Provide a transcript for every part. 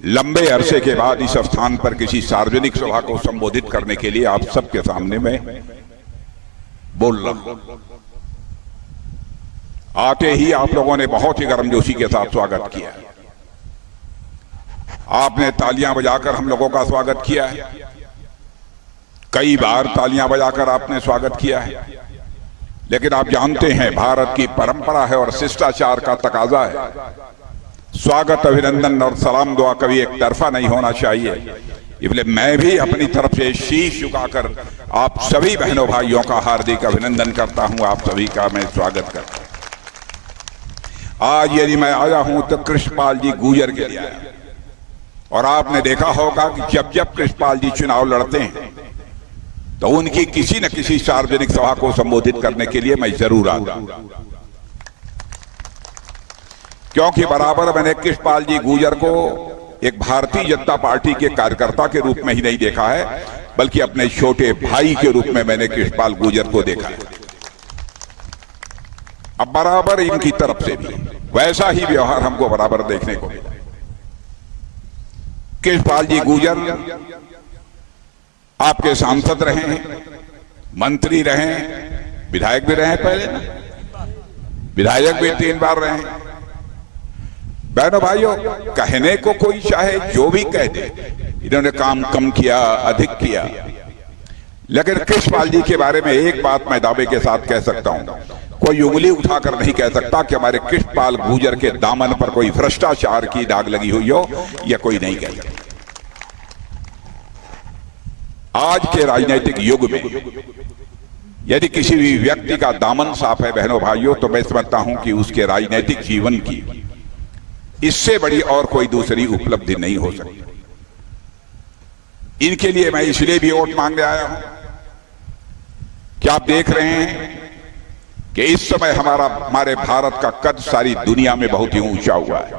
लंबे अरसे के बाद इस स्थान पर किसी सार्वजनिक सभा को संबोधित करने के लिए आप सबके सामने मैं बोल रहा हूं। आते ही आप लोगों ने बहुत ही गर्मजोशी के साथ स्वागत किया। आपने तालियां बजाकर हम लोगों का स्वागत किया है। कई बार तालियां बजाकर आपने स्वागत किया है, लेकिन आप जानते हैं भारत की परंपरा है और शिष्टाचार का तकाजा है। स्वागत, अभिनंदन और सलाम दुआ कभी एक तरफा नहीं होना चाहिए। इसलिए मैं भी अपनी तरफ से शीश झुकाकर आप सभी बहनों भाइयों का हार्दिक अभिनंदन करता हूं। आप सभी का मैं स्वागत करता हूं। आज यदि मैं आया हूं तो कृष्णपाल जी गुर्जर के लिए आया, और आपने देखा होगा कि जब जब कृष्णपाल जी चुनाव लड़ते हैं तो उनकी किसी न किसी सार्वजनिक सभा को संबोधित करने के लिए मैं जरूर आता हूं, क्योंकि बराबर मैंने कृष्णपाल जी गुर्जर को एक भारतीय जनता पार्टी के कार्यकर्ता के रूप में ही नहीं देखा है, बल्कि अपने छोटे भाई के रूप में मैंने कृष्णपाल गुर्जर को देखा है। अब बराबर इनकी तरफ से भी वैसा ही व्यवहार हमको बराबर देखने को मिला। कृष्णपाल जी गुर्जर आपके सांसद रहे हैं, मंत्री रहे हैं, विधायक भी रहे, पहले ना विधायक भी 3 बार रहे हैं। बहनों भाइयों, कहने को कोई चाहे जो भी कह दे, इन्होंने काम कम किया, अधिक किया, लेकिन कृष्णपाल जी के बारे में एक बात मैं दावे के साथ कह सकता हूं, कोई उंगली उठाकर नहीं कह सकता कि हमारे कृष्णपाल गुर्जर के दामन पर कोई भ्रष्टाचार की दाग लगी हुई हो, यह कोई नहीं कह सकता। आज के राजनीतिक युग में यदि किसी भी व्यक्ति का दामन साफ है बहनों भाइयों, तो मैं समझता हूं कि उसके राजनीतिक जीवन की इससे बड़ी और कोई दूसरी उपलब्धि नहीं हो सकती। इनके लिए मैं इसलिए भी वोट मांगने आया हूं कि आप देख रहे हैं कि इस समय हमारे भारत का कद सारी दुनिया में बहुत ही ऊंचा हुआ है।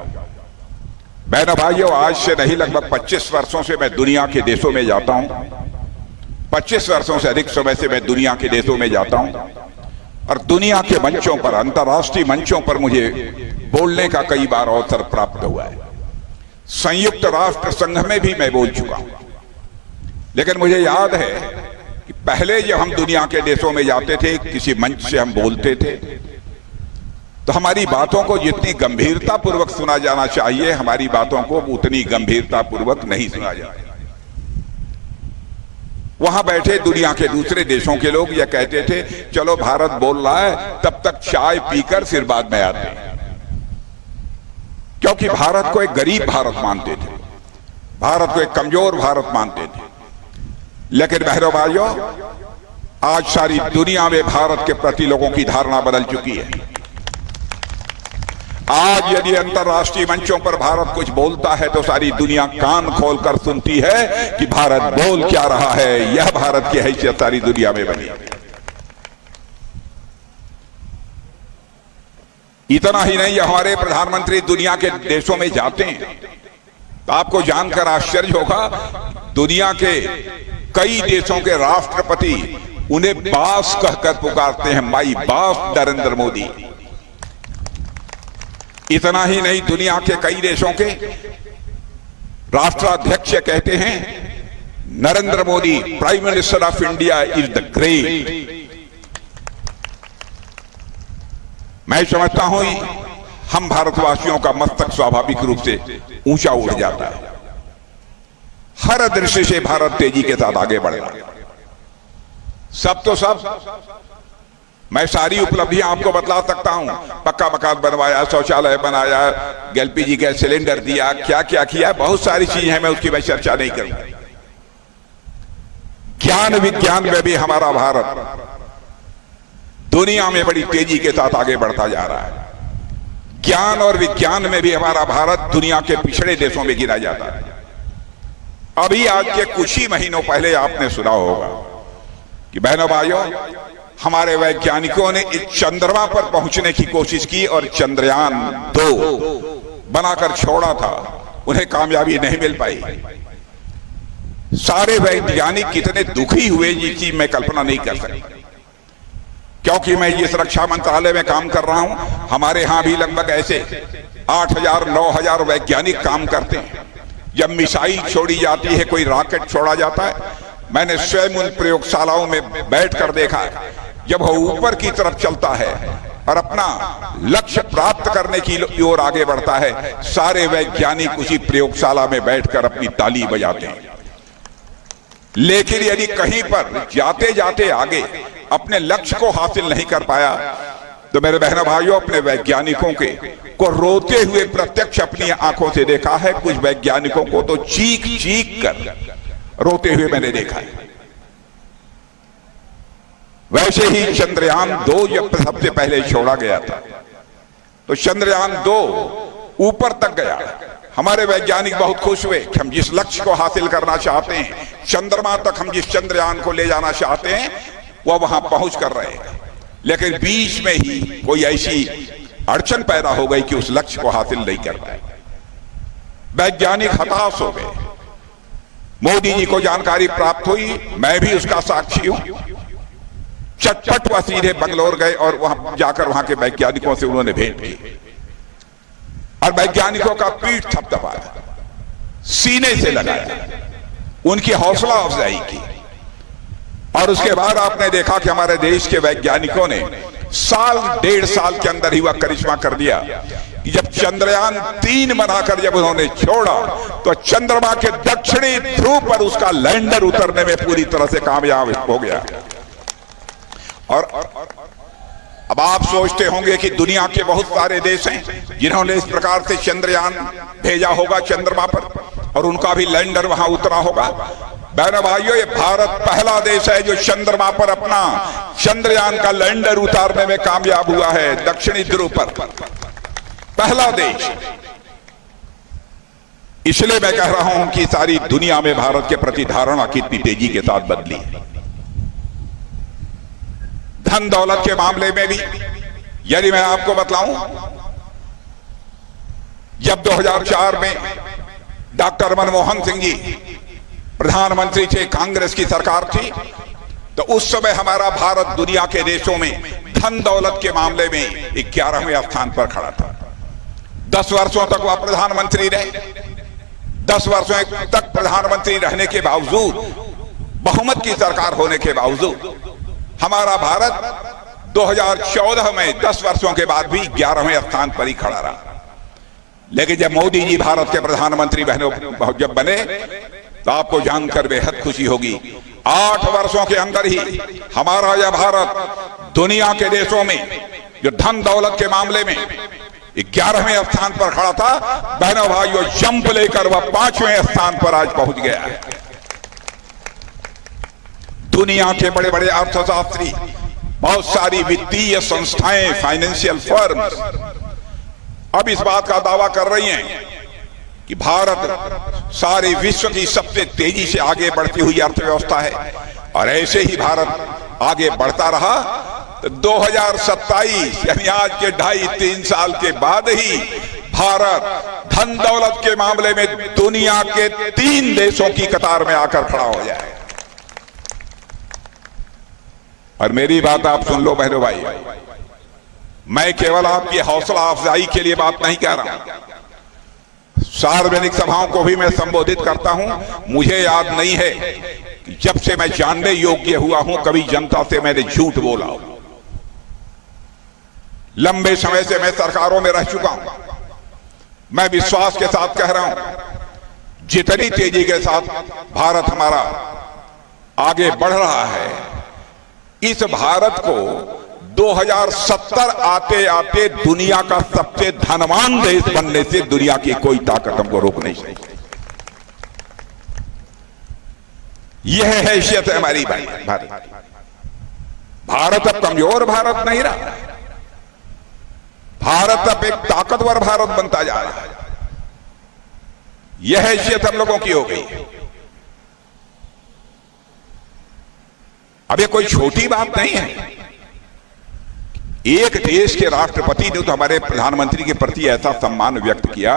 बहनों भाइयों, आज से नहीं लगभग 25 वर्षों से मैं दुनिया के देशों में जाता हूं। 25 वर्षों से अधिक समय से मैं दुनिया के देशों में जाता हूं, और दुनिया के मंचों पर, अंतर्राष्ट्रीय मंचों पर मुझे बोलने का कई बार अवसर प्राप्त हुआ है। संयुक्त राष्ट्र संघ में भी मैं बोल चुका हूं, लेकिन मुझे याद है कि पहले जब हम दुनिया के देशों में जाते थे, किसी मंच से हम बोलते थे, तो हमारी बातों को जितनी गंभीरता पूर्वक सुना जाना चाहिए, हमारी बातों को उतनी गंभीरता पूर्वक नहीं सुना जाता। वहां बैठे दुनिया के दूसरे देशों के लोग यह कहते थे, चलो भारत बोल रहा है, तब तक चाय पीकर फिर बाद में आते हैं, क्योंकि भारत को एक गरीब भारत मानते थे, भारत को एक कमजोर भारत मानते थे। लेकिन बहनों भाइयों, आज सारी दुनिया में भारत के प्रति लोगों की धारणा बदल चुकी है। आज यदि अंतर्राष्ट्रीय मंचों पर भारत कुछ बोलता है तो सारी दुनिया कान खोलकर सुनती है कि भारत बोल क्या रहा है। यह भारत की हैसियत सारी दुनिया में बनी। इतना ही नहीं, हमारे प्रधानमंत्री दुनिया के देशों में जाते हैं तो आपको जानकर आश्चर्य होगा, दुनिया के कई देशों के राष्ट्रपति उन्हें बास कहकर पुकारते हैं, माई बास नरेंद्र मोदी। इतना ही नहीं, दुनिया के कई देशों के राष्ट्राध्यक्ष कहते हैं, Narendra Modi prime minister of India is the great. मैं समझता हूं हम भारतवासियों का मस्तक स्वाभाविक रूप से ऊंचा उठ जाता है। हर दृष्टि से भारत तेजी के साथ आगे बढ़ रहा है। सब तो सब, मैं सारी उपलब्धियां आपको बतला सकता हूं। पक्का मकान बनवाया, शौचालय बनाया, एलपीजी गैस सिलेंडर दिया, क्या क्या किया, बहुत सारी चीजें हैं, मैं उसकी मैं चर्चा नहीं करूंगा। ज्ञान विज्ञान में भी हमारा भारत दुनिया में बड़ी तेजी के साथ आगे बढ़ता जा रहा है। ज्ञान और विज्ञान में भी हमारा भारत दुनिया के पिछड़े देशों में गिना जाता है। अभी आज के कुछ ही महीनों पहले आपने सुना होगा कि बहनों भाइयों, हमारे वैज्ञानिकों ने इस चंद्रमा पर पहुंचने की कोशिश की और चंद्रयान 2 बनाकर छोड़ा था, उन्हें कामयाबी नहीं मिल पाई। सारे वैज्ञानिक कितने दुखी हुए ये मैं कल्पना नहीं कर सकता, क्योंकि मैं ये रक्षा मंत्रालय में काम कर रहा हूं। हमारे यहां भी लगभग ऐसे 8,000 9,000 वैज्ञानिक काम करते हैं। जब मिसाइल छोड़ी जाती है, कोई रॉकेट छोड़ा जाता है, मैंने स्वयं उन प्रयोगशालाओं में बैठकर देखा है, जब वो ऊपर की तरफ चलता है और अपना लक्ष्य प्राप्त करने की ओर आगे बढ़ता है, सारे वैज्ञानिक उसी प्रयोगशाला में बैठकर अपनी ताली बजाते हैं। लेकिन यदि कहीं पर जाते जाते आगे अपने लक्ष्य को हासिल नहीं कर पाया, तो मेरे बहनों भाइयों, अपने वैज्ञानिकों को रोते हुए प्रत्यक्ष अपनी आंखों से देखा है। कुछ वैज्ञानिकों को तो चीख चीख कर रोते हुए मैंने देखा है। वैसे ही चंद्रयान 2 जब सबसे पहले छोड़ा गया था, तो चंद्रयान 2 ऊपर तक गया। हमारे वैज्ञानिक बहुत खुश हुए कि हम जिस लक्ष्य को हासिल करना चाहते हैं, चंद्रमा तक हम जिस चंद्रयान को ले जाना चाहते हैं, वह वहां पहुंच कर रहे हैं। लेकिन बीच में ही कोई ऐसी अड़चन पैदा हो गई कि उस लक्ष्य को हासिल नहीं कर पाए। वैज्ञानिक हताश हो गए। मोदी जी को जानकारी प्राप्त हुई, मैं भी उसका साक्षी हूं। चटपट वह सीधे बंगलोर गए और वहां जाकर वहां के वैज्ञानिकों से उन्होंने भेंट की और वैज्ञानिकों का पीठ थपथपाया, सीने से लगाया, उनकी हौसला अफजाई की। और उसके बाद आपने देखा कि हमारे देश के वैज्ञानिकों ने साल 1.5 साल के अंदर ही वह करिश्मा कर दिया कि जब चंद्रयान 3 बनाकर जब उन्होंने छोड़ा, तो चंद्रमा के दक्षिणी ध्रुव पर उसका लैंडर उतरने में पूरी तरह से कामयाब हो गया। और अब आप सोचते होंगे कि दुनिया के बहुत सारे देश हैं जिन्होंने इस प्रकार से चंद्रयान भेजा होगा चंद्रमा पर, और उनका भी लैंडर वहां उतरा होगा। बहनों भाइयों, ये भारत पहला देश है जो चंद्रमा पर अपना चंद्रयान का लैंडर उतारने में कामयाब हुआ है, दक्षिणी ध्रुव पर पहला देश। इसलिए मैं कह रहा हूं कि सारी दुनिया में भारत के प्रति धारणा कितनी तेजी के साथ बदली है। धन दौलत के मामले में भी यदि मैं आपको बतलाऊं, जब 2004 में डॉक्टर मनमोहन सिंह जी प्रधानमंत्री थे, कांग्रेस की सरकार थी, तो उस समय हमारा भारत दुनिया के देशों में धन दौलत के मामले में 11वें स्थान पर खड़ा था। 10 वर्षों तक वह प्रधानमंत्री रहे। 10 वर्षों तक प्रधानमंत्री रहने के बावजूद, बहुमत की सरकार होने के बावजूद, हमारा भारत 2014 में 10 वर्षों के बाद भी 11वें स्थान पर ही खड़ा रहा। लेकिन जब मोदी जी भारत के प्रधानमंत्री बहनों जब बने, तो आपको जानकर बेहद खुशी होगी, 8 वर्षों के अंदर ही हमारा यह भारत दुनिया के देशों में जो धन दौलत के मामले में 11वें स्थान पर खड़ा था, बहनों भाइयों, जंप लेकर वह 5वें स्थान पर आज पहुंच गया है। दुनिया के बड़े बड़े अर्थशास्त्री, बहुत सारी वित्तीय संस्थाएं, फाइनेंशियल फर्म्स अब इस बात का दावा कर रही हैं कि भारत सारे विश्व की सबसे तेजी से आगे बढ़ती हुई अर्थव्यवस्था है। और ऐसे ही भारत आगे बढ़ता रहा तो 2027 यानी आज के 2.5-3 साल के बाद ही भारत धन दौलत के मामले में दुनिया के 3 देशों की कतार में आकर खड़ा हो जाए। और मेरी बात आप सुन लो बहनों भाई, मैं केवल आपकी हौसला अफजाई के लिए बात नहीं कह रहा हूं। सार्वजनिक सभाओं को भी मैं संबोधित करता हूं। मुझे याद नहीं है कि जब से मैं जानने योग्य हुआ हूं कभी जनता से मैंने झूठ बोला हो। लंबे समय से मैं सरकारों में रह चुका हूं। मैं विश्वास के साथ कह रहा हूं, जितनी तेजी के साथ भारत हमारा आगे बढ़ रहा है, इस भारत को 2070 आते आते दुनिया का सबसे धनवान देश बनने से दुनिया की कोई ताकत हमको रोक नहीं सकती। यह हैसियत है हमारी भाई। भारत अब कमजोर भारत नहीं रहा, भारत अब एक ताकतवर भारत बनता जा रहा है। यह हैसियत हम लोगों की हो गई। अब ये कोई छोटी बात नहीं है। एक देश के राष्ट्रपति ने तो हमारे प्रधानमंत्री के प्रति ऐसा सम्मान व्यक्त किया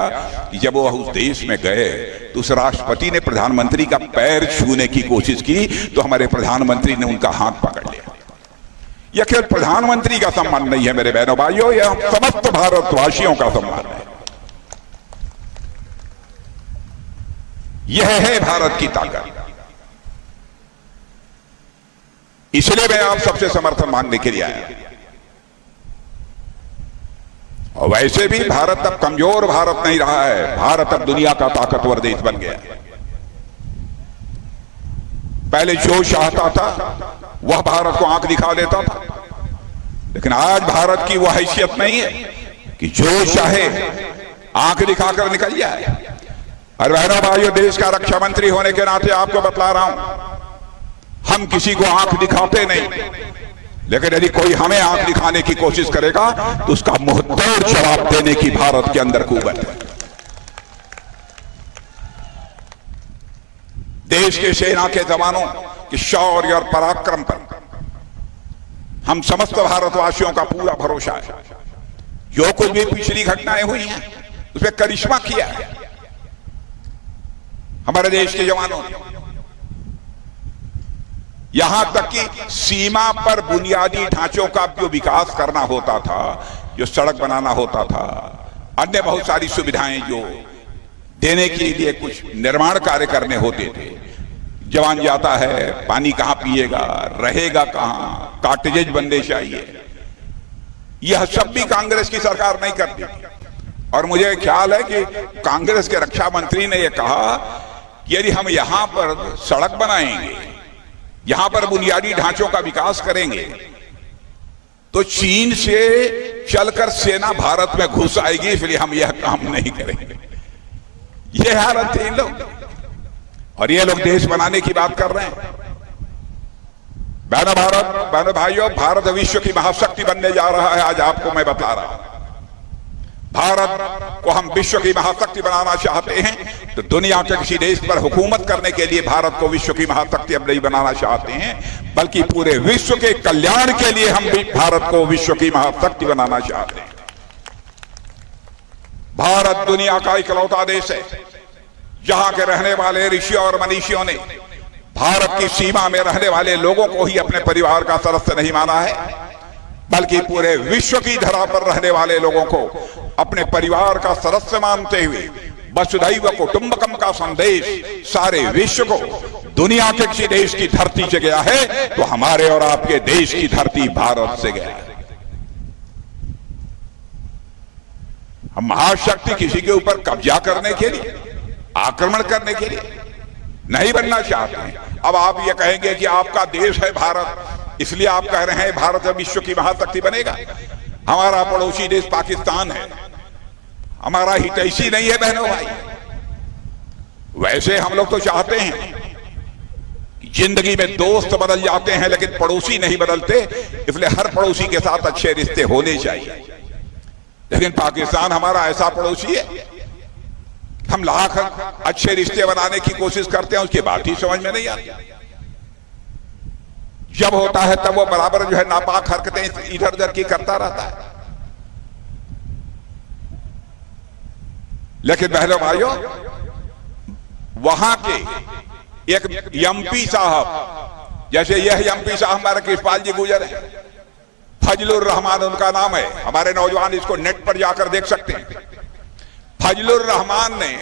कि जब वो उस देश में गए तो उस राष्ट्रपति ने प्रधानमंत्री का पैर छूने की कोशिश की, तो हमारे प्रधानमंत्री ने उनका हाथ पकड़ लिया। यह केवल प्रधानमंत्री का सम्मान नहीं है मेरे बहनों भाइयों, यह समस्त भारतवासियों का सम्मान है। यह है भारत की ताकत। इसलिए मैं आप सबसे समर्थन मांगने के लिए आया। और वैसे भी भारत अब कमजोर भारत नहीं रहा है, भारत अब दुनिया का ताकतवर देश बन गया है। पहले जो चाहता था वह भारत को आंख दिखा देता था, लेकिन आज भारत की वह हैसियत नहीं है कि जो चाहे आंख दिखाकर निकल जाए। और बहनों भाइयों, देश का रक्षा मंत्री होने के नाते आपको बतला रहा हूं, हम किसी को आंख दिखाते नहीं, लेकिन यदि कोई हमें आंख दिखाने की कोशिश करेगा तो उसका मुंहतोड़ जवाब देने की भारत के अंदर कुव्वत है। देश के सेना के जवानों के शौर्य और पराक्रम पर हम समस्त भारतवासियों का पूरा भरोसा है। जो कुछ भी पिछली घटनाएं हुई हैं उसमें करिश्मा किया है हमारे देश के जवानों ने। यहां तक कि सीमा पर बुनियादी ढांचों का जो विकास करना होता था, जो सड़क बनाना होता था, अन्य बहुत सारी सुविधाएं जो देने के लिए कुछ निर्माण कार्य करने होते थे, जवान जाता है, पानी कहां पिएगा, रहेगा कहां, कॉटेजेज बनने चाहिए, यह सब भी कांग्रेस की सरकार नहीं करती। और मुझे ख्याल है कि कांग्रेस के रक्षा मंत्री ने यह कहा कि यदि हम यहां पर सड़क बनाएंगे, यहां पर बुनियादी ढांचों का विकास करेंगे, तो चीन से चलकर सेना भारत में घुस आएगी, इसलिए हम यह काम नहीं करेंगे। यह हालत है इन लोग, और ये लोग देश बनाने की बात कर रहे हैं। बहनों भाइयों, भारत विश्व की महाशक्ति बनने जा रहा है। आज आपको मैं बता रहा हूं, भारत को हम विश्व की महाशक्ति बनाना चाहते हैं तो दुनिया के किसी देश पर हुकूमत करने के लिए भारत को विश्व की महाशक्ति अब नहीं बनाना चाहते हैं, बल्कि पूरे विश्व के कल्याण के लिए हम भी भारत को विश्व की महाशक्ति बनाना चाहते हैं। भारत दुनिया का इकलौता देश है जहां के रहने वाले ऋषियों और मनीषियों ने भारत की सीमा में रहने वाले लोगों को ही अपने परिवार का सदस्य नहीं माना है, बल्कि पूरे विश्व की धरा पर रहने वाले लोगों को अपने परिवार का सदस्य मानते हुए वसुधैव कुटुंबकम का संदेश सारे विश्व को दुनिया के किसी देश की धरती से गया है तो हमारे और आपके देश की धरती भारत से गया है। हम महाशक्ति किसी के ऊपर कब्जा करने के लिए, आक्रमण करने के लिए नहीं बनना चाहते हैं। अब आप ये कहेंगे कि आपका देश है भारत, इसलिए आप कह रहे हैं भारत विश्व की महाशक्ति बनेगा। हमारा पड़ोसी देश पाकिस्तान है, हमारा हितैषी नहीं है बहनों भाई। वैसे हम लोग तो चाहते हैं कि जिंदगी में दोस्त बदल जाते हैं लेकिन पड़ोसी नहीं बदलते, इसलिए हर पड़ोसी के साथ अच्छे रिश्ते होने चाहिए। लेकिन पाकिस्तान हमारा ऐसा पड़ोसी है, हम लाख अच्छे रिश्ते बनाने की कोशिश करते हैं, उसकी बात ही समझ में नहीं आती। जब होता है तब वो बराबर जो है नापाक हरकतें इधर उधर की करता रहता है। लेकिन बहनों भाइयों, वहां के एक एमपी साहब, जैसे यह एमपी साहब हमारे कृष्णपाल जी गुजर है, फजलुर रहमान उनका नाम है, हमारे नौजवान इसको नेट पर जाकर देख सकते हैं। फजलुर रहमान ने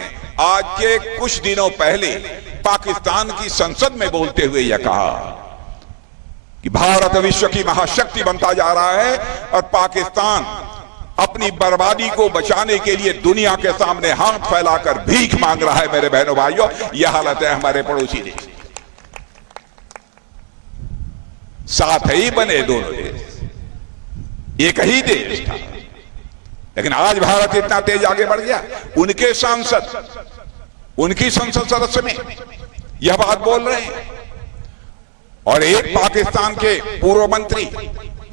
आज के कुछ दिनों पहले पाकिस्तान की संसद में बोलते हुए यह कहा कि भारत विश्व की महाशक्ति बनता जा रहा है और पाकिस्तान अपनी बर्बादी को बचाने के लिए दुनिया के सामने हाथ फैलाकर भीख मांग रहा है। मेरे बहनों भाइयों, यह हालत है हमारे पड़ोसी देश। साथ ही बने दोनों देश, एक ही देश था, लेकिन आज भारत इतना तेज आगे बढ़ गया। उनके सांसद, उनकी संसद सदस्य में यह बात बोल रहे हैं, और एक पाकिस्तान के पूर्व मंत्री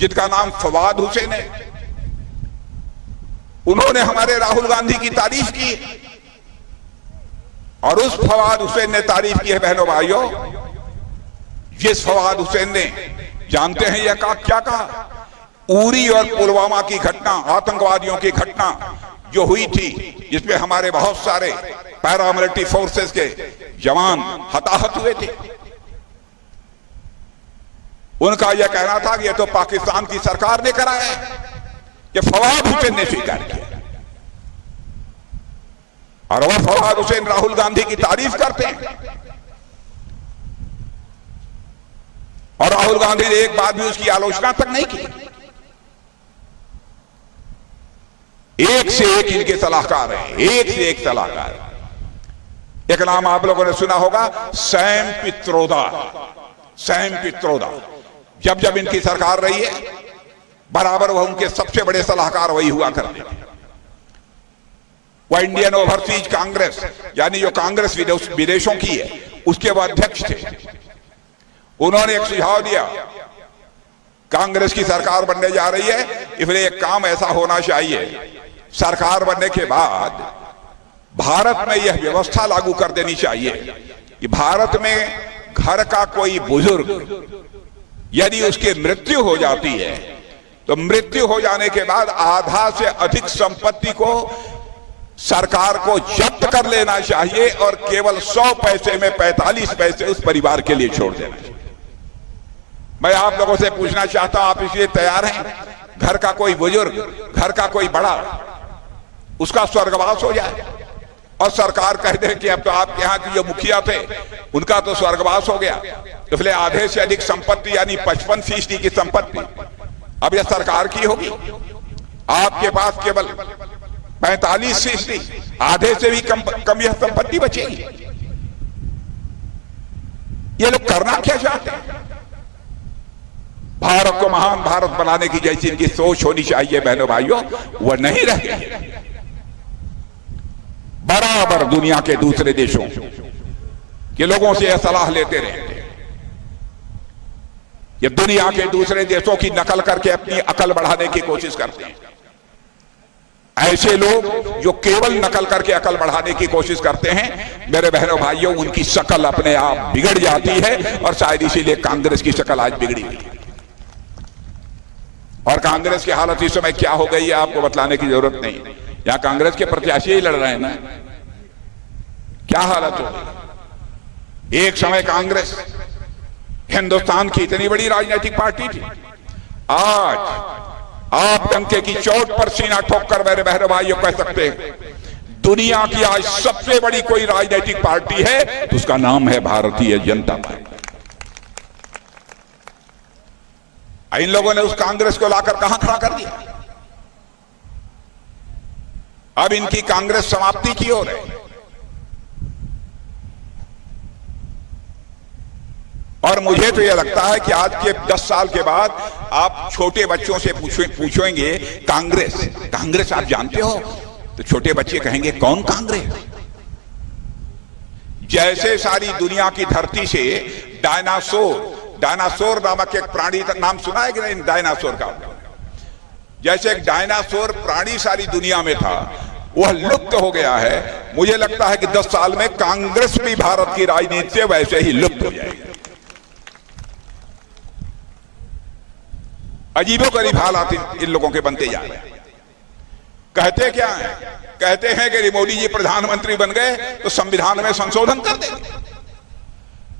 जिनका नाम फवाद हुसैन है, उन्होंने हमारे राहुल गांधी की तारीफ की, और उस फवाद हुसैन ने तारीफ की है बहनों भाइयों, जिस फवाद हुसैन ने, जानते हैं यह क्या कहा? उरी और पुलवामा की घटना, आतंकवादियों की घटना जो हुई थी, जिसमें हमारे बहुत सारे पैरामिलिट्री फोर्सेस के जवान हताहत हुए थे, उनका यह कहना था कि यह तो पाकिस्तान की सरकार ने कराया है, यह फवाद हुसैन ने स्वीकार किया। और वो फवाद हुसैन राहुल गांधी की तारीफ करते हैं, और राहुल गांधी ने एक बात भी उसकी आलोचना तक नहीं की। एक से एक इनके सलाहकार हैं, एक से एक सलाहकार। एक नाम आप लोगों ने सुना होगा, सैम पित्रोदा। सैम पित्रोदा जब जब इनकी सरकार रही है, बराबर वह उनके सबसे बड़े सलाहकार वही हुआ करते थे। वह इंडियन ओवरसीज कांग्रेस, यानी जो कांग्रेस विदेशों की है, उसके वह अध्यक्ष थे। उन्होंने एक सुझाव दिया, कांग्रेस की सरकार बनने जा रही है, इसलिए एक काम ऐसा होना चाहिए, सरकार बनने के बाद भारत में यह व्यवस्था लागू कर देनी चाहिए कि भारत में घर का कोई बुजुर्ग यदि उसकी मृत्यु हो जाती है, तो मृत्यु हो जाने के बाद आधा से अधिक संपत्ति को सरकार को जब्त कर लेना चाहिए और केवल 100 पैसे में 45 पैसे उस परिवार के लिए छोड़ देना चाहिए। मैं आप लोगों से पूछना चाहता हूं, आप इसलिए तैयार हैं घर का कोई बुजुर्ग, घर का कोई बड़ा, उसका स्वर्गवास हो जाए और सरकार कह दे कि अब तो आपके यहां के जो मुखिया थे उनका तो स्वर्गवास हो गया, इसलिए आधे से अधिक संपत्ति यानी 55% की संपत्ति अब यह सरकार की होगी। आपके पास केवल 45%, आधे से भी कम यह संपत्ति बचेगी। ये लोग करना क्या चाहते हैं? भारत को महान भारत बनाने की जैसी इनकी सोच होनी चाहिए बहनों भाइयों, वह नहीं रह गई। बराबर दुनिया के दूसरे देशों के लोगों से यह सलाह लेते रहते हैं, ये दुनिया के दूसरे देशों की नकल करके अपनी अकल बढ़ाने की कोशिश करते हैं। ऐसे लोग जो केवल नकल करके अकल बढ़ाने की कोशिश करते हैं, मेरे बहनों भाइयों, उनकी शकल अपने आप बिगड़ जाती है, और शायद इसीलिए कांग्रेस की शकल आज बिगड़ी हुई है। और कांग्रेस की हालत इस समय क्या हो गई है आपको बतलाने की जरूरत नहीं। यहां कांग्रेस के प्रत्याशी ही लड़ रहे हैं ना, क्या हालत हो गई। एक समय कांग्रेस हिंदुस्तान की इतनी बड़ी राजनीतिक पार्टी थी, आज आप डंके की चोट पर सीना ठोक कर मेरे बहनों भाइयों कह सकते हैं दुनिया की आज सबसे बड़ी कोई राजनीतिक पार्टी है तो उसका नाम है भारतीय जनता पार्टी। इन लोगों ने उस कांग्रेस को लाकर कहां खड़ा कर दिया। अब इनकी कांग्रेस समाप्ति की ओर है। और मुझे तो यह लगता है कि आज के 10 साल के बाद आप छोटे बच्चों से पूछेंगे कांग्रेस आप जानते हो, तो छोटे बच्चे कहेंगे कौन कांग्रेस। जैसे सारी दुनिया की धरती से डायनासोर नामक एक प्राणी का नाम सुना है कि नहीं? डायनासोर का, जैसे एक डायनासोर प्राणी सारी दुनिया में था, वह लुप्त हो गया है। मुझे लगता है कि 10 साल में कांग्रेस भी भारत की राजनीति से वैसे ही लुप्त हो जाएगी। अजीबोगरीब हालात इन लोगों के बनते जा रहे हैं। कहते क्या है? कहते हैं कि मोदी जी प्रधानमंत्री बन गए तो संविधान में संशोधन कर देंगे।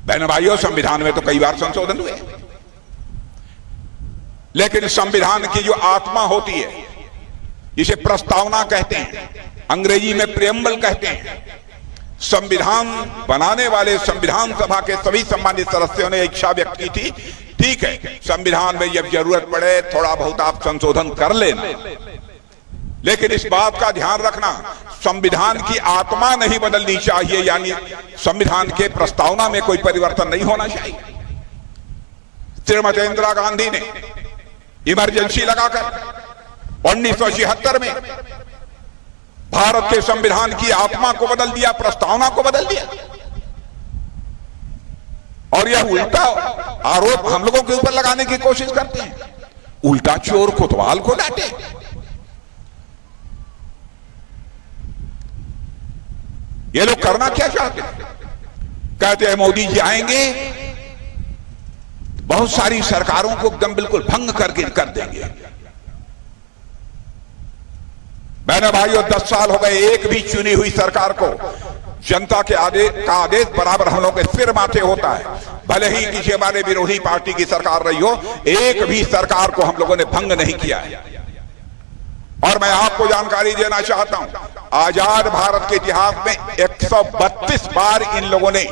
बहन भाइयों, संविधान में तो कई बार संशोधन हुए, लेकिन संविधान की जो आत्मा होती है, जिसे प्रस्तावना कहते हैं, अंग्रेजी में प्रियम्बल कहते हैं, संविधान बनाने वाले संविधान सभा के सभी सम्मानित सदस्यों ने इच्छा व्यक्त की थी, ठीक है संविधान में जब जरूरत पड़े थोड़ा बहुत आप संशोधन कर लेना, लेकिन इस बात का ध्यान रखना संविधान की आत्मा नहीं बदलनी चाहिए, यानी संविधान के प्रस्तावना में कोई परिवर्तन नहीं होना चाहिए। श्रीमती इंदिरा गांधी ने इमरजेंसी लगाकर 1976 में भारत के संविधान की आत्मा को बदल दिया, प्रस्तावना को बदल दिया। और यह उल्टा आरोप हम लोगों के ऊपर लगाने की कोशिश करते हैं, उल्टा चोर कोतवाल को डांटे। ये लोग करना क्या चाहते हैं? कहते हैं मोदी जी आएंगे बहुत सारी सरकारों को एकदम बिल्कुल भंग कर देंगे। बहनों भाइयों, 10 साल हो गए, एक भी चुनी हुई सरकार को जनता के आदेश बराबर हम लोग के सिर माथे होता है। भले ही किसी हमारे विरोधी पार्टी की सरकार रही हो, एक भी सरकार को हम लोगों ने भंग नहीं किया है। और मैं आपको जानकारी देना चाहता हूं, आजाद भारत के इतिहास में 132 बार इन लोगों ने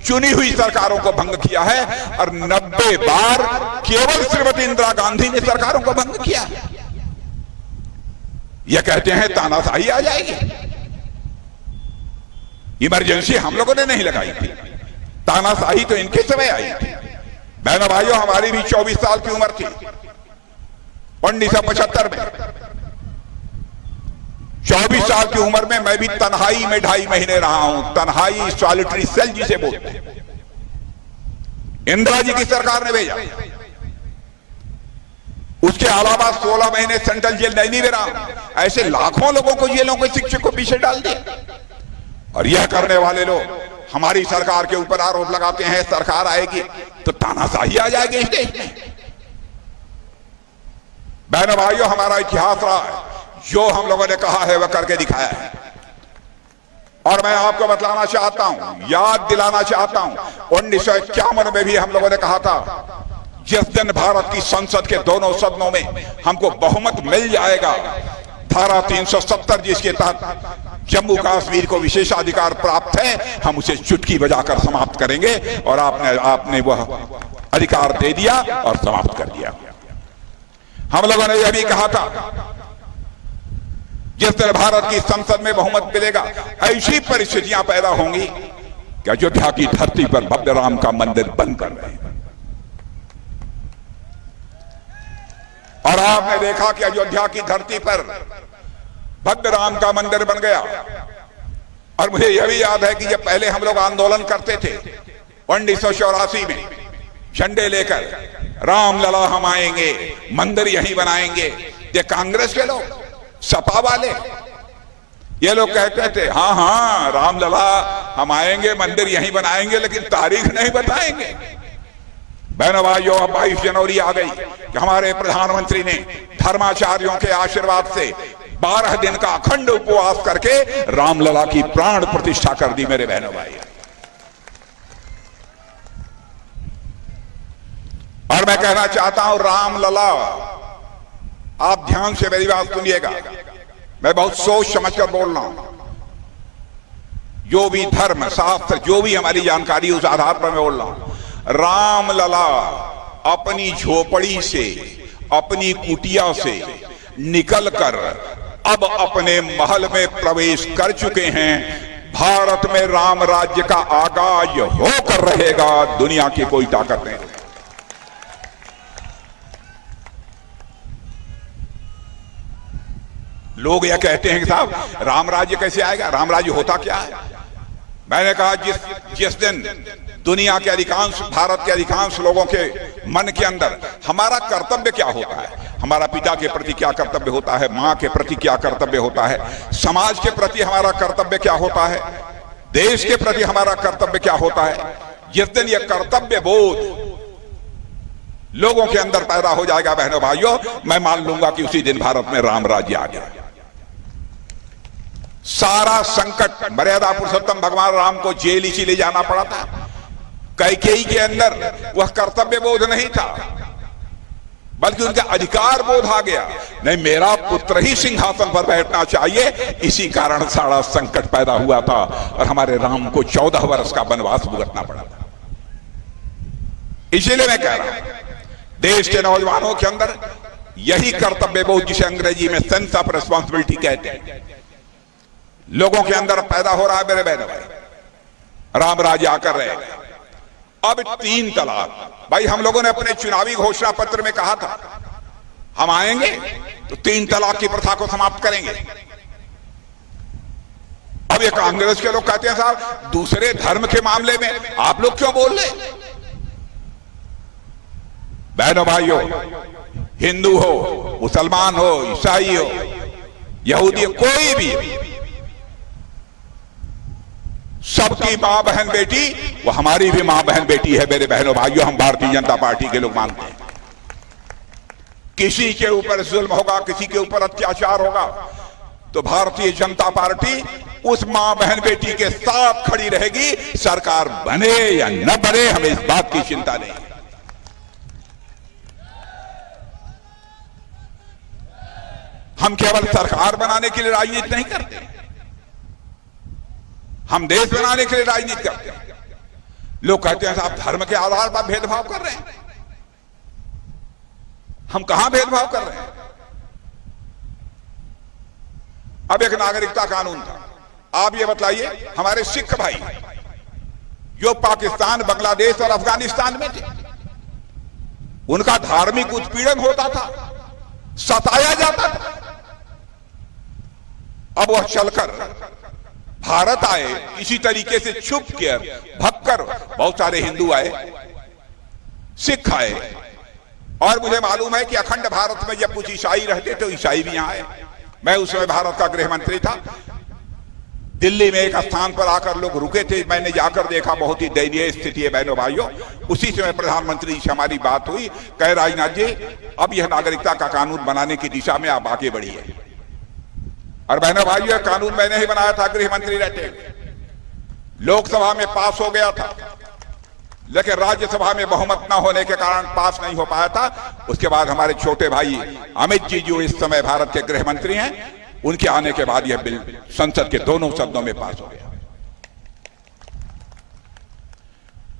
चुनी हुई सरकारों को भंग किया है और 90 बार केवल श्रीमती इंदिरा गांधी ने सरकारों को भंग किया है। यह कहते हैं तानाशाही आ जाएगी। इमरजेंसी हम लोगों ने नहीं लगाई थी, तानाशाही तो इनके समय आई थी। बहनों भाइयों, हमारी भी 24 साल की उम्र थी 1975 में। 24 साल की उम्र में मैं भी तन्हाई में 2.5 महीने रहा हूं। तन्हाई, सॉलिटरी सेल जिसे बोलते हैं, इंदिरा जी की सरकार ने भेजा। उसके अलावा 16 महीने सेंट्रल जेल नहीं में रहा। ऐसे लाखों लोगों को, जेलों के शिक्षक को पीछे डाल दिया। और यह करने वाले लोग हमारी सरकार के ऊपर आरोप लगाते हैं सरकार आएगी तो तानाशाही आ जाएगी इस देश में। बहनों भाइयों, हमारा इतिहास रहा है, जो हम लोगों ने कहा है वह करके दिखाया है। और मैं आपको बतलाना चाहता हूं, याद दिलाना चाहता हूं, 1951 में भी हम लोगों ने कहा था, जिस दिन भारत की संसद के दोनों सदनों में हमको बहुमत मिल जाएगा, धारा 370 जिसके तहत जम्मू कश्मीर को विशेषाधिकार प्राप्त है, हम उसे चुटकी बजाकर समाप्त करेंगे। और आपने वह अधिकार दे दिया और समाप्त कर दिया। हम लोगों ने यह भी कहा था, जिस तरह भारत की संसद में बहुमत मिलेगा, ऐसी परिस्थितियां पैदा होंगी कि अयोध्या की धरती पर भव्य राम का मंदिर बन कर रहे हैं। और आपने देखा कि अयोध्या की धरती पर भव्य राम का मंदिर बन गया। और मुझे यह भी याद है कि जब पहले हम लोग आंदोलन करते थे 1984 में, झंडे लेकर, रामलला हम आएंगे, मंदिर यहीं बनाएंगे, ये कांग्रेस के लोग, सपा वाले, ये लोग कहते थे हाँ हाँ रामलला हम आएंगे, मंदिर यहीं बनाएंगे, लेकिन तारीख नहीं बताएंगे। बहनों भाइयों, अब 22 जनवरी आ गई कि हमारे प्रधानमंत्री ने धर्माचार्यों के आशीर्वाद से 12 दिन का अखंड उपवास करके रामलला की प्राण प्रतिष्ठा कर दी। मेरे बहनों भाई, और मैं कहना चाहता हूं, रामलला, आप ध्यान से मेरी बात सुनिएगा, मैं बहुत सोच समझकर बोल रहा हूं। जो भी धर्म शास्त्र, जो भी हमारी जानकारी, उस आधार पर मैं बोल रहा हूं। रामलला अपनी झोपड़ी से, अपनी कुटिया से निकलकर अब अपने महल में प्रवेश कर चुके हैं। भारत में राम राज्य का आगाज होकर रहेगा, दुनिया की कोई ताकत नहीं। लोग यह कहते हैं कि साहब राम राज्य कैसे आएगा, राम राज्य होता क्या है। मैंने कहा, जिस दिन दुनिया के अधिकांश, भारत के अधिकांश लोगों के मन के अंदर हमारा कर्तव्य क्या होता है, हमारा पिता के प्रति क्या कर्तव्य होता है, मां के प्रति क्या कर्तव्य होता है, समाज के प्रति हमारा कर्तव्य क्या होता है, देश के प्रति हमारा कर्तव्य क्या होता है, जिस दिन यह कर्तव्य बोध लोगों के अंदर पैदा हो जाएगा, बहनों भाइयों, मैं मान लूंगा कि उसी दिन भारत में राम राज्य आ गया। सारा संकट, मर्यादा पुरुषोत्तम भगवान राम को जेल इसीलिए जाना पड़ा था, कैकेयी के अंदर वह कर्तव्य बोध नहीं था, बल्कि उनका अधिकार बोध आ गया। नहीं, मेरा पुत्र ही सिंहासन पर बैठना चाहिए, इसी कारण सारा संकट पैदा हुआ था और हमारे राम को 14 वर्ष का वनवास भुगतना पड़ा था। इसीलिए मैं कह रहा हूं, देश के नौजवानों के अंदर यही कर्तव्य बोध, जिसे अंग्रेजी में सेंस ऑफ रिस्पॉन्सिबिलिटी कहते हैं, लोगों के अंदर पैदा हो रहा है। मेरे बहनों भाई, राम राज्य आकर रहेगा। अब 3 तलाक, भाई हम लोगों ने अपने चुनावी घोषणा पत्र में कहा था, हम आएंगे तो 3 तलाक की प्रथा को समाप्त करेंगे। अब ये कांग्रेस के लोग कहते हैं साहब दूसरे धर्म के मामले में आप लोग क्यों बोल रहे। बहनों भाइयों, हिंदू हो, मुसलमान हो, ईसाई हो, यहूदी हो, कोई भी, सबकी मां बहन बेटी वो हमारी भी मां बहन बेटी है। मेरे बहनों भाइयों, हम भारतीय जनता पार्टी के लोग मानते हैं, किसी के ऊपर जुल्म होगा, किसी के ऊपर अत्याचार होगा तो भारतीय जनता पार्टी उस मां बहन बेटी के साथ खड़ी रहेगी। सरकार बने या न बने, हमें इस बात की चिंता नहीं। हम केवल सरकार बनाने के लिए राजनीति नहीं करते, हम देश बनाने के लिए राजनीति करते हैं। लोग कहते हैं साहब धर्म के आधार पर भेदभाव कर रहे हैं। हम कहां भेदभाव कर रहे हैं? अब एक नागरिकता कानून था, आप ये बतलाइए हमारे सिख भाई जो पाकिस्तान, बांग्लादेश और अफगानिस्तान में थे, उनका धार्मिक उत्पीड़न होता था, सताया जाता था। अब वह चलकर भारत आए, इसी तरीके से छुप कर भगकर बहुत सारे हिंदू आए, सिख आए, और मुझे मालूम है कि अखंड भारत में जब कुछ ईसाई रहते तो ईसाई भी यहां आए। मैं उस समय भारत का गृह मंत्री था। दिल्ली में एक स्थान पर आकर लोग रुके थे, मैंने जाकर देखा, बहुत ही दयनीय स्थिति है बहनों भाइयों। उसी समय प्रधानमंत्री से हमारी बात हुई, कहे राजनाथ जी अब यह नागरिकता का कानून बनाने की दिशा में आप आगे बढ़िए। और बहनों भाइयों कानून मैंने ही बनाया था गृह मंत्री रहते हुए, लोकसभा में पास हो गया था, लेकिन राज्यसभा में बहुमत न होने के कारण पास नहीं हो पाया था। उसके बाद हमारे छोटे भाई अमित जी जो इस समय भारत के गृह मंत्री हैं, उनके आने के बाद यह बिल संसद के दोनों सदनों में पास हो गया।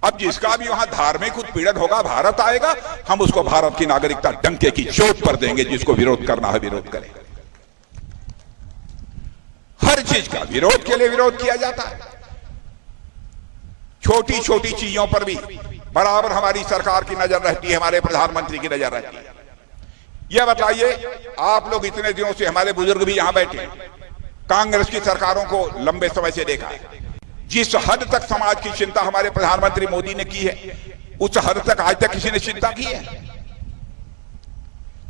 अब जिसका भी वहां धार्मिक उत्पीड़न होगा, भारत आएगा, हम उसको भारत की नागरिकता डंके की चोट पर देंगे। जिसको विरोध करना है विरोध करें। हर चीज का विरोध के लिए विरोध किया जाता है। छोटी छोटी चीजों पर भी बराबर हमारी सरकार की नजर रहती है, हमारे प्रधानमंत्री की नजर रहती है। यह बताइए, आप लोग इतने दिनों से, हमारे बुजुर्ग भी यहां बैठे, कांग्रेस की सरकारों को लंबे समय से देखा है। जिस हद तक समाज की चिंता हमारे प्रधानमंत्री मोदी ने की है, उस हद तक आज तक किसी ने चिंता की है?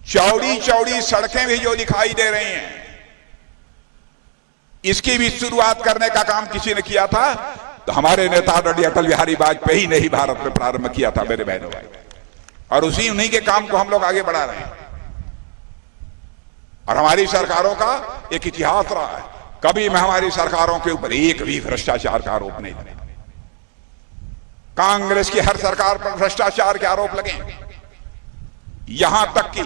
चौड़ी चौड़ी सड़कें भी जो दिखाई दे रही हैं, इसकी भी शुरुआत करने का काम किसी ने किया था तो हमारे नेता आदरणीय अटल बिहारी वाजपेयी ने ही भारत में प्रारंभ किया था मेरे बहनों भाई। और उन्हीं के काम को हम लोग आगे बढ़ा रहे हैं। और हमारी सरकारों का एक इतिहास रहा है, कभी मैं हमारी सरकारों के ऊपर एक भी भ्रष्टाचार का आरोप नहीं लगा। कांग्रेस की हर सरकार पर भ्रष्टाचार के आरोप लगे, यहां तक कि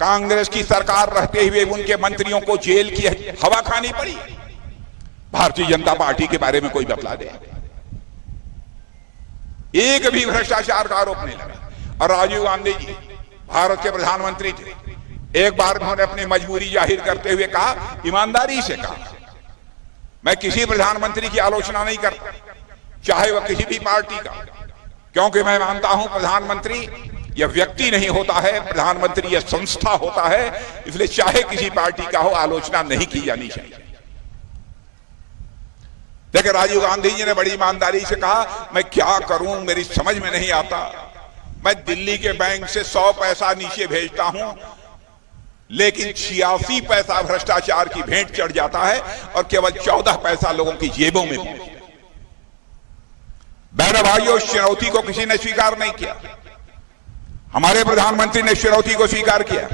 कांग्रेस की सरकार रहते हुए उनके मंत्रियों को जेल की हवा खानी पड़ी। भारतीय जनता पार्टी के बारे में कोई बतला दे, एक भी भ्रष्टाचार का आरोप नहीं लगा। और राजीव गांधी जी भारत के प्रधानमंत्री थे, एक बार उन्होंने अपनी मजबूरी जाहिर करते हुए कहा, ईमानदारी से कहा, मैं किसी प्रधानमंत्री की आलोचना नहीं करता, चाहे वह किसी भी पार्टी का, क्योंकि मैं मानता हूं प्रधानमंत्री यह व्यक्ति नहीं होता है, प्रधानमंत्री यह संस्था होता है, इसलिए चाहे किसी पार्टी का हो आलोचना नहीं की जानी चाहिए। लेकिन राजीव गांधी जी ने बड़ी ईमानदारी से कहा, मैं क्या करूं, मेरी समझ में नहीं आता, मैं दिल्ली के बैंक से 100 पैसा नीचे भेजता हूं, लेकिन 86 पैसा भ्रष्टाचार की भेंट चढ़ जाता है और केवल 14 पैसा लोगों की जेबों में पहुंचता है। बहनों भाइयों, इस चुनौती को किसी ने स्वीकार नहीं किया, हमारे प्रधानमंत्री ने चुनौती को स्वीकार किया।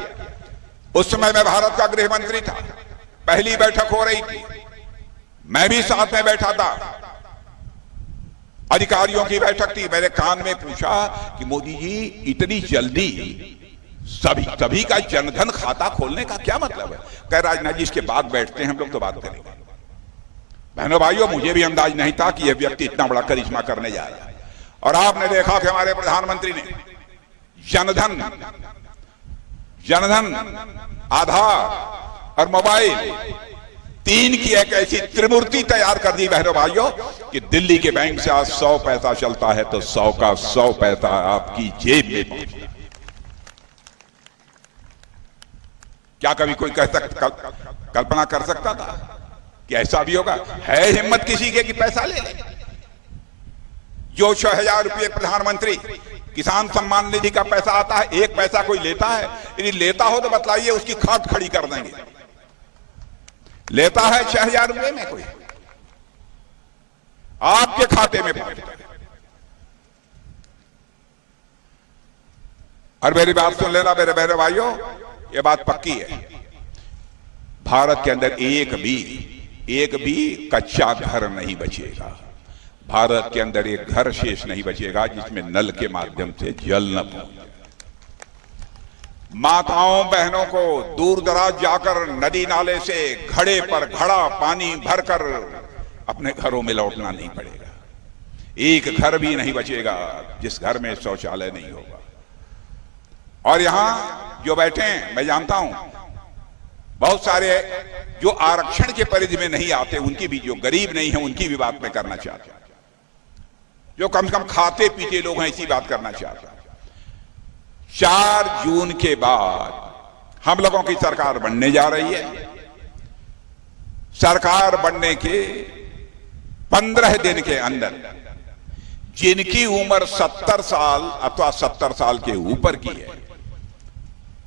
उस समय मैं भारत का गृह मंत्री था, पहली बैठक हो रही थी, मैं भी साथ में बैठा था, अधिकारियों की बैठक थी। मैंने कान में पूछा कि मोदी जी इतनी जल्दी सभी का जनधन खाता खोलने का क्या मतलब है? कह राजनाथ जी इसके बाद बैठते हैं हम लोग तो बात करेंगे। बहनों भाइयों, मुझे भी अंदाज नहीं था कि यह व्यक्ति इतना बड़ा करिश्मा करने जा रहा है। और आपने देखा कि हमारे प्रधानमंत्री ने जनधन, आधार और मोबाइल, 3 की एक ऐसी त्रिमूर्ति तैयार कर दी बहनों भाइयों कि दिल्ली के बैंक से आज 100 पैसा चलता है तो 100 का 100 पैसा आपकी जेब में पहुंचता है। क्या कभी कोई कल्पना कर सकता था कि ऐसा भी होगा? है हिम्मत किसी के कि पैसा ले ले? जो 6000 रुपये प्रधानमंत्री किसान सम्मान निधि का पैसा आता है, एक पैसा कोई लेता है? यदि लेता हो तो बतलाइए, उसकी खाट खड़ी कर देंगे। लेता है 6000 रुपये में कोई, आपके खाते में पहुंचता है। और मेरी बात सुन लेना मेरे बहनों भाइयों, ये बात पक्की है, भारत के अंदर एक भी कच्चा घर नहीं बचेगा। भारत के अंदर एक घर शेष नहीं बचेगा जिसमें नल के माध्यम से जल न पहुंचे। माताओं बहनों को दूर दराज जाकर नदी नाले से घड़े पर घड़ा पानी भरकर अपने घरों में लौटना नहीं पड़ेगा। एक घर भी नहीं बचेगा जिस घर में शौचालय नहीं होगा। और यहां जो बैठे हैं, मैं जानता हूं बहुत सारे जो आरक्षण के परिधि में नहीं आते, उनकी भी, जो गरीब नहीं है उनकी भी बात मैं करना चाहता हूं। जो कम से कम खाते पीते लोग हैं, इसी बात करना चाहता हूं। 4 जून के बाद हम लोगों की सरकार बनने जा रही है। सरकार बनने के 15 दिन के अंदर जिनकी उम्र 70 साल अथवा 70 साल के ऊपर की है,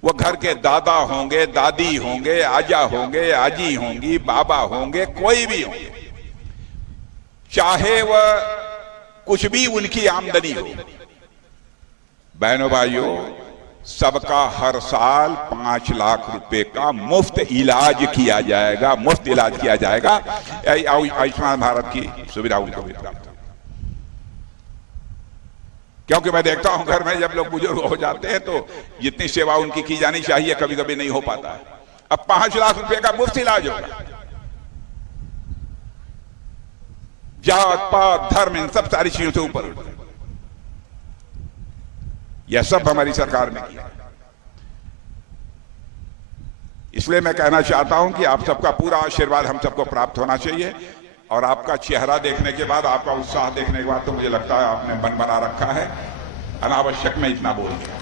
वो घर के दादा होंगे, दादी होंगे, आजा होंगे, आजी होंगी, बाबा होंगे, कोई भी होंगे, चाहे वह कुछ भी उनकी आमदनी हो। बहनों भाइयों, सबका हर साल 5 लाख रुपए का मुफ्त इलाज किया जाएगा। मुफ्त इलाज किया जाएगा। आयुष्मान भारत की सुविधा उनको भी प्राप्त। क्योंकि मैं देखता हूं घर में जब लोग बुजुर्ग हो जाते हैं तो जितनी सेवा उनकी की जानी चाहिए कभी कभी नहीं हो पाता है। अब 5 लाख रुपए का मुफ्त इलाज होगा। जात पात धर्म इन सब सारी चीजों से ऊपर, यह सब हमारी सरकार ने किया। इसलिए मैं कहना चाहता हूं कि आप सबका पूरा आशीर्वाद हम सबको प्राप्त होना चाहिए। और आपका चेहरा देखने के बाद, आपका उत्साह देखने के बाद तो मुझे लगता है आपने मन बना रखा है। अनावश्यक मैं इतना बोल दिया।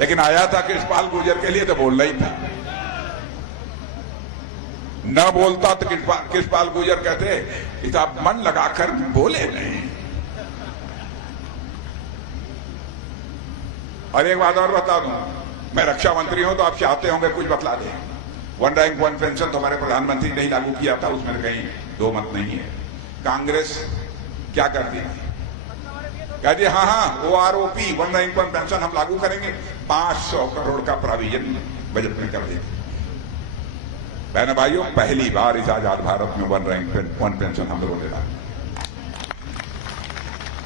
लेकिन आया था कृष्णपाल गुर्जर के लिए तो बोलना ही था। न बोलता तो कृष्णपाल गुर्जर कहते कि आप मन लगाकर बोले नहीं। और एक बात और बता दूं, मैं रक्षा मंत्री हूं तो आप चाहते होंगे कुछ बतला दें। 1 रैंक 1 पेंशन तो हमारे प्रधानमंत्री ने ही लागू किया था, उसमें कहीं दो मत नहीं है। कांग्रेस क्या करती है, कहती है हाँ OROP 1 रैंक 1 पेंशन हम लागू करेंगे, 500 करोड़ का प्रोविजन बजट में कर देंगे। बहनों भाइयों, पहली बार इस आजाद भारत में 1 रैंक 1 पेंशन हम लोगों ने डाला।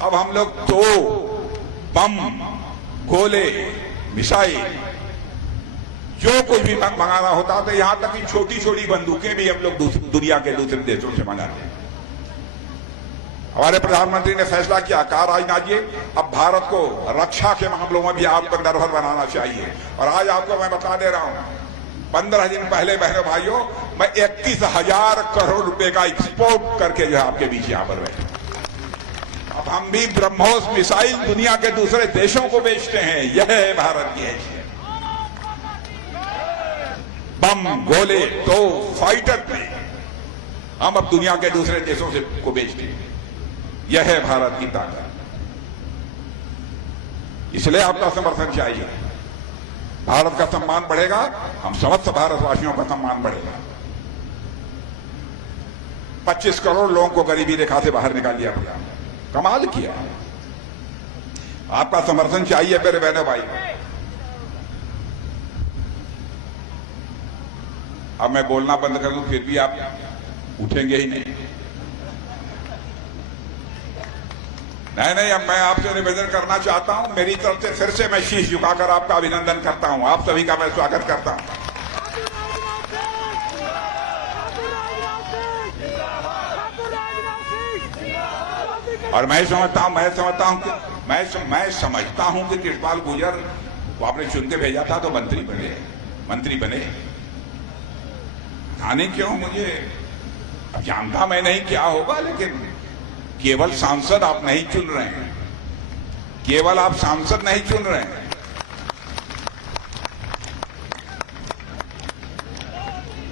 अब हम लोग तो बम, गोले, मिसाइल, जो कुछ भी मंगाना होता था, यहां तक कि छोटी छोटी बंदूकें भी हम लोग दुनिया के दूसरे देशों से मंगाते हैं। हमारे प्रधानमंत्री ने फैसला किया, कहा राजनाथ जी अब भारत को रक्षा के मामलों में भी आत्मनिर्भर बनाना चाहिए। और आज आपको मैं बता दे रहा हूं, 15 दिन पहले बहनों भाइयों मैं 31,000 करोड़ रुपए का एक्सपोर्ट करके जो है आपके बीच यहां पर बैठे। अब हम भी ब्रह्मोस मिसाइल दुनिया के दूसरे देशों को बेचते हैं। यह है भारत की हैसियत। बम, गोले, तो फाइटर प्लेन हम अब दुनिया के दूसरे देशों से को बेचते हैं। यह है भारत की ताकत। इसलिए आपका समर्थन चाहिए। भारत का सम्मान बढ़ेगा, हम समस्त भारतवासियों का सम्मान बढ़ेगा। 25 करोड़ लोगों को गरीबी रेखा से बाहर निकाल दिया, कमाल किया। आपका समर्थन चाहिए मेरे बहनों भाई। अब मैं बोलना बंद कर दूं फिर भी आप उठेंगे ही नहीं। नहीं, अब मैं आपसे निवेदन करना चाहता हूं, मेरी तरफ से फिर से मैं शीश झुकाकर आपका अभिनंदन करता हूं। आप सभी का मैं स्वागत करता हूं। और मैं समझता हूं कि कृष्णपाल गुर्जर को आपने चुन के भेजा था तो मंत्री बने। आने क्यों, मुझे जानता मैं नहीं क्या होगा, लेकिन केवल सांसद आप नहीं चुन रहे हैं, केवल आप सांसद नहीं चुन रहे हैं,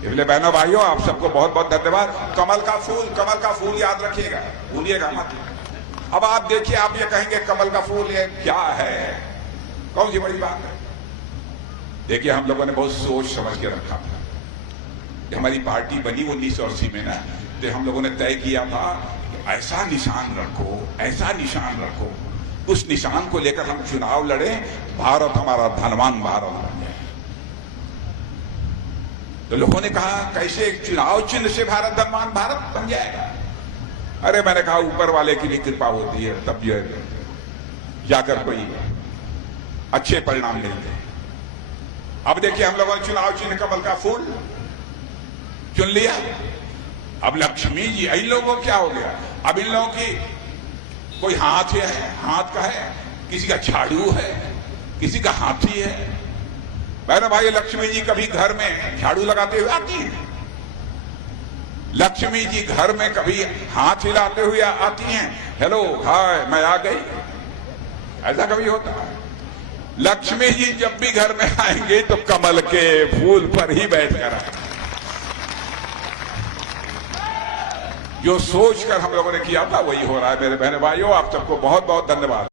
इसलिए बहनों भाइयों आप सबको बहुत बहुत धन्यवाद। कमल का फूल याद रखिएगा, भूलिएगा मत। अब आप देखिए, आप ये कहेंगे कमल का फूल ये क्या है, कौन सी बड़ी बात है। देखिए हम लोगों ने बहुत सोच समझ के रखा था। हमारी पार्टी बनी 1980 में ना, तो हम लोगों ने तय किया था ऐसा निशान रखो, उस निशान को लेकर हम चुनाव लड़े, भारत हमारा धनवान भारत बन जाए। तो लोगों ने कहा कैसे चुनाव चिन्ह से भारत धनवान भारत बन जाएगा। अरे मैंने कहा ऊपर वाले की भी कृपा होती है, तब जो है जाकर कोई अच्छे परिणाम मिलते हैं। अब देखिए, हम लोगों ने चुनाव चिन्ह कमल का फूल चुन लिया। अब लक्ष्मी जी, इन लोगों को क्या हो गया? अब इन लोगों की कोई हाथ है, हाथ का है, किसी का झाड़ू है, किसी का हाथी है। मेरे भाई, लक्ष्मी जी कभी घर में झाड़ू लगाते हुए आती हैं? लक्ष्मी जी घर में कभी हाथ हिलाते हुए आती हैं? हेलो, हाय, मैं आ गई, ऐसा कभी होता है? लक्ष्मी जी जब भी घर में आएंगे तो कमल के फूल पर ही बैठकर आएंगे। जो सोचकर हम लोगों ने किया था वही हो रहा है। मेरे बहन भाइयों, आप सबको बहुत बहुत धन्यवाद।